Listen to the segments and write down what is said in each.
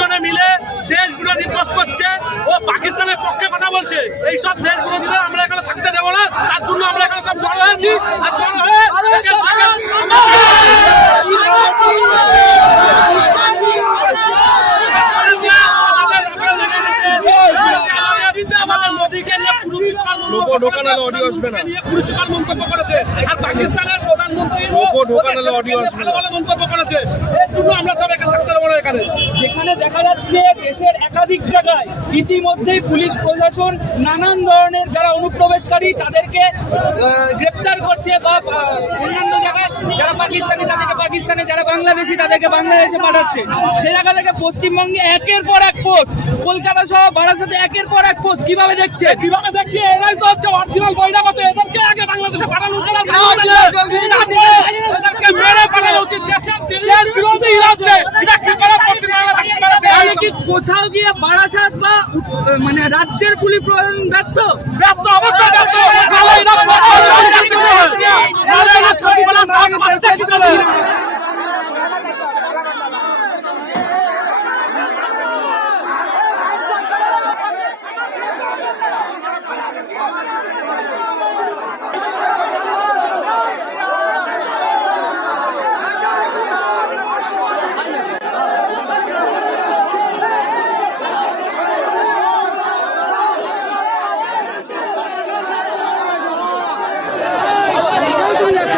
সঙ্গে মিলে দেশ বিরোধী পোস্ট করছে। ও পাকিস্তানের পক্ষে কথা বলছে। এই সব দেশ বিরোধীরা আমরা এখানে থাকতে দেবো না। তার জন্য আমরা এখানে সব জড়ো হয়েছি। আর জড়ো হয়ে আমাদের মোদীকে নিয়ে কুরুচিকর মন্তব্য করেছে। আর পাকিস্তানের প্রধানমন্ত্রী ভালো ভালো মন্তব্য করেছে। এর জন্য আমরা সব এখানে থাকতে এখানে যেখানে দেখা যাচ্ছে দেশের একাধিক জায়গায় ইতিমধ্যেই পুলিশ প্রশাসন নানান ধরনের যারা অনুপ্রবেশকারী তাদেরকে গ্রেপ্তার করছে বা অন্যান্য জায়গায় যারা পাকিস্তানি তাদেরকে পাকিস্তানে যারা বাংলাদেশি তাদেরকে বাংলাদেশে পাঠাচ্ছে সে জায়গা থেকে পশ্চিমবঙ্গে একের পর এক পোস্ট কলকাতা সহ বারাসাতে একের পর এক পোস্ট কীভাবে দেখছে কীভাবে দেখছি এরাই তো হচ্ছে অরিজিনাল বৈরাগত এদেরকে আগে বাংলাদেশে পাঠানো উচিত মেরে পাঠানো উচিত দেশের বিরোধী হচ্ছে এটা কি করে পশ্চিম বাংলা থাকতে পারে তাহলে কি কোথাও গিয়ে বারাসাত বা মানে রাজ্যের পুলিশ প্রশাসন ব্যর্থ ব্যর্থ অবস্থা ব্যর্থ নাহলে এরা নাহলে এরা ছোটবেলা চাক মারছে কি করে?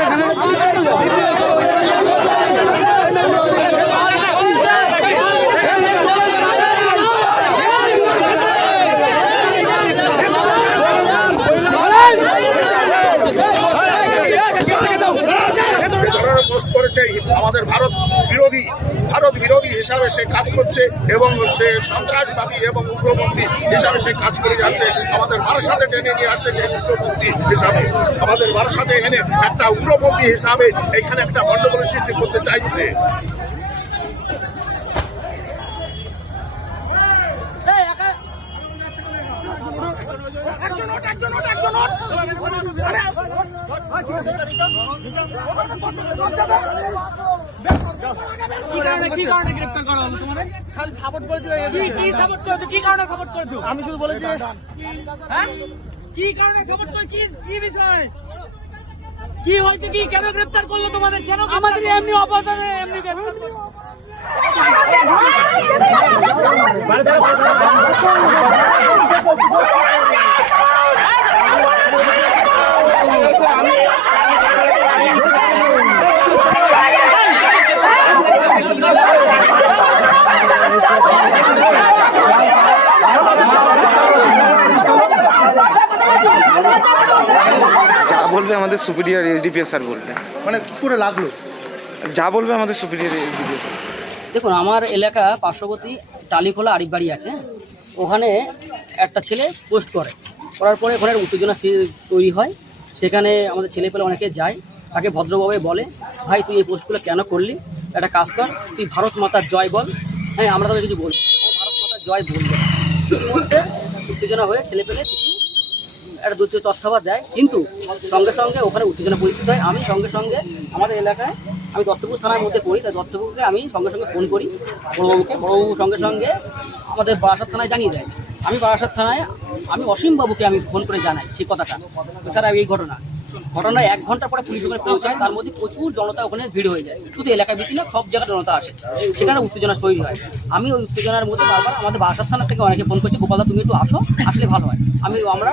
ধরনের পোস্ট করেছে আমাদের ভারত বিরোধী ভারত বিরোধী হিসাবে সে কাজ করছে এবং সে সন্ত্রাসবাদী এবং উগ্রপন্থী হিসাবে সে কাজ করে যাচ্ছে। আমাদের বারাসাতে টেনে নিয়ে আসছে যে উগ্রপন্থী হিসাবে। আমাদের বারাসাতে এনে একটা উগ্রপন্থী হিসাবে এখানে একটা গন্ডগোলের সৃষ্টি করতে চাইছে। কি কারণে কি কারণে গ্রেফতার করা হলো তোমাদের? খালি সাপোর্ট করেছ কি কি সাপোর্ট করেছ? কি কারণে সাপোর্ট করেছ? আমি শুধু বলেছি হ্যাঁ? কি কারণে সাপোর্ট করে কি কি বিষয়? কি হয়েছে? কি কেন গ্রেফতার করল তোমাদের? কেন আমাদের এমনি অপরাধে এমনি যা বলবে আমাদের সুপিরিয়র এসডিপিএ স্যার বলবে। মানে কি করে লাগল। যা বলবে আমাদের সুপিরিয়র এসডিপিএ দেখুন আমার এলাকা পার্শ্ববর্তী টালিখোলা আরিফ বাড়ি আছে। ওখানে একটা ছেলে পোস্ট করে। করার পরে ওখানে উত্তেজনা সৃ- তৈরি হয়। সেখানে আমাদের ছেলে পেলে অনেকে যায়। তাকে ভদ্রভাবে বলে ভাই তুই এই পোস্টগুলো কেন করলি? একটা কাজ কর তুই ভারত মাতার জয় বল। হ্যাঁ আমরা তোকে কিছু বলব ও ভারত মাতার জয় বলবে। উত্তেজনা হয়ে ছেলে পেলে কিছু একটা দুর্যোগ চটখাবার দেয়। কিন্তু সঙ্গে সঙ্গে ওখানে উত্তেজনা পরিস্থিতি হয়। আমি সঙ্গে সঙ্গে আমাদের এলাকায় আমি দত্তপুর থানার মধ্যে পড়ি। তাই দত্তপুরকে আমি সঙ্গে সঙ্গে ফোন করি বড়বাবুকে। বড়বাবু সঙ্গে সঙ্গে আমাদের বারাসাত থানায় জানিয়ে দেয়। আমি বারাসাত থানায় আমি অসীমবাবুকে আমি ফোন করে জানাই সেই কথাটা। স্যার, এই ঘটনা। ঘটনা এক ঘণ্টা পরে পুলিশ ওখানে পৌঁছায়, তার মধ্যে প্রচুর জনতা ওখানে ভিড় হয়ে যায়। শুধু এলাকায় বেশি না, সব জায়গায় জনতা আসে। সেখানে উত্তেজনা তৈরি হয়। আমি ওই উত্তেজনার মধ্যে বারবার আমাদের বাসার থানা থেকে অনেকে ফোন করছে, গোপালদা, তুমি একটু আসো, আসলে ভালো হয়। আমি, আমরা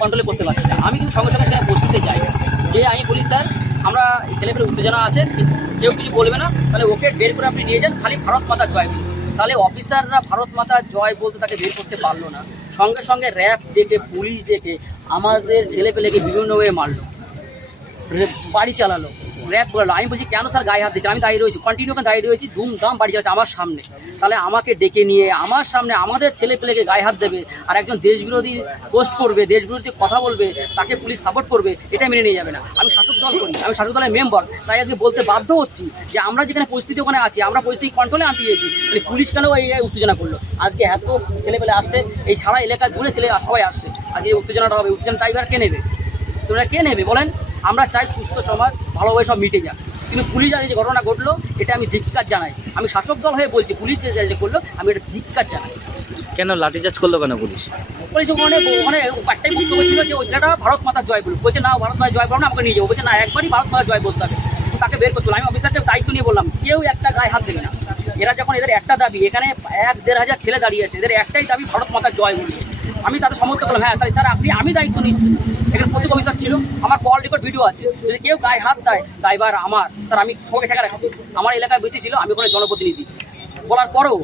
কন্ট্রোলে করতে পারছি না। আমি কিন্তু সঙ্গে সঙ্গে সেখানে বসতে যাই। যে আমি বলি, স্যার, আমরা ছেলেপেলে উত্তেজনা আছে, কেউ কিছু বলবে না, তাহলে ওকে বের করে আপনি নিয়ে যান, খালি ভারত মাতা জয় বলুন। তাহলে অফিসাররা ভারত মাতার জয় বলতে তাকে বের করতে পারল না। সঙ্গে সঙ্গে র্যাব ডেকে পুলিশ ডেকে আমাদের ছেলেপেলেকে বিভিন্ন ওয়ে মারলো। বাড়ি চালালো। র্যাপ বলল আমি বলছি, কেন স্যার গায়ে হাত দিচ্ছে আমি দাঁড়িয়ে রয়েছি। কন্টিনিউ দাঁড়িয়ে রয়েছি। ধুমধাম বাড়ি চালাচ্ছে আমার সামনে। তাহলে আমাকে ডেকে নিয়ে, আমার সামনে আমাদের ছেলে পেলেকে গায়ে হাত দেবে আর একজন দেশবিরোধী পোস্ট করবে, দেশবিরোধী কথা বলবে, তাকে পুলিশ সাপোর্ট করবে, এটা মেনে নিয়ে যাবে না। আমি শাসক দল করি, আমি শাসক দলের মেম্বার তাই আজকে বলতে বাধ্য হচ্ছি যে আমরা যেখানে পরিস্থিতি ওখানে আছি, আমরা পরিস্থিতি কন্ট্রোলে আনতে চেয়েছি তাহলে পুলিশ কেন এই উত্তেজনা করল? আজকে এত ছেলেপেলে আসছে, এই ছাড়া এলাকা জুড়ে ছেলে সবাই আসছে। আজকে এই উত্তেজনাটা হবে। উত্তেজনা ড্রাইভার কে নেবে? তোমরা কে নেবে বলেন? আমরা চাই সুস্থ সমাজ ভালোভাবে সব মিটে যাক। কিন্তু পুলিশ আজ যে ঘটনা ঘটলো এটা আমি ধিক্কার জানাই। আমি শাসক দল হয়ে বলছি পুলিশ যে যে করল আমি এটা ধিক্কার জানাই। কেন লাঠিচার্জ করল কেন পুলিশ? পুলিশ ওখানে ওখানে একটাই বক্তব্য ছিল যে ওই ছেলেটা ভারত মাতার জয় বলুক বলছে না ভারত মাতা জয় বলো না আমাকে নিয়ে যাব বলছে না একবারই ভারত মাতা জয় বলতে হবে। তাকে বের করতে হলো। আমি অফিসারকে দায়িত্ব নিয়ে বললাম কেউ একটা গায়ে হাত দেবে না। এরা যখন এদের একটা দাবি এখানে এক দেড় হাজার ছেলে দাঁড়িয়ে আছে এদের একটাই দাবি ভারত মাতা জয় বলুক আমি তাদের সমর্থন করলাম। হ্যাঁ তাই স্যার, আপনি, আমি দায়িত্ব নিচ্ছি। এখানে প্রতি অফিসার ছিল। আমার কল রেকর্ড ভিডিও আছে। যদি কেউ গায়ে হাত দেয় দায়বার আমার। স্যার, আমি সবাই ঠেকা রাখছি। আমার এলাকায় বৃত্তি ছিল, আমি ওখানে জনপ্রতিনিধি। বলার পরেও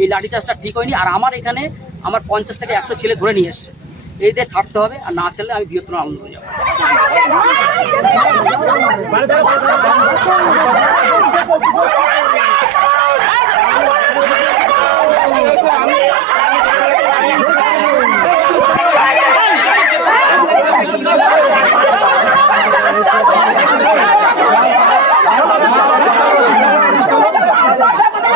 এই লাঠিচার্জটা ঠিক হয়নি। আর আমার এখানে আমার পঞ্চাশ থেকে একশো ছেলে ধরে নিয়ে এসছে। এইদের ছাড়তে হবে, আর না ছাড়লে আমি বৃহত্তর আনন্দ হয়ে যাব।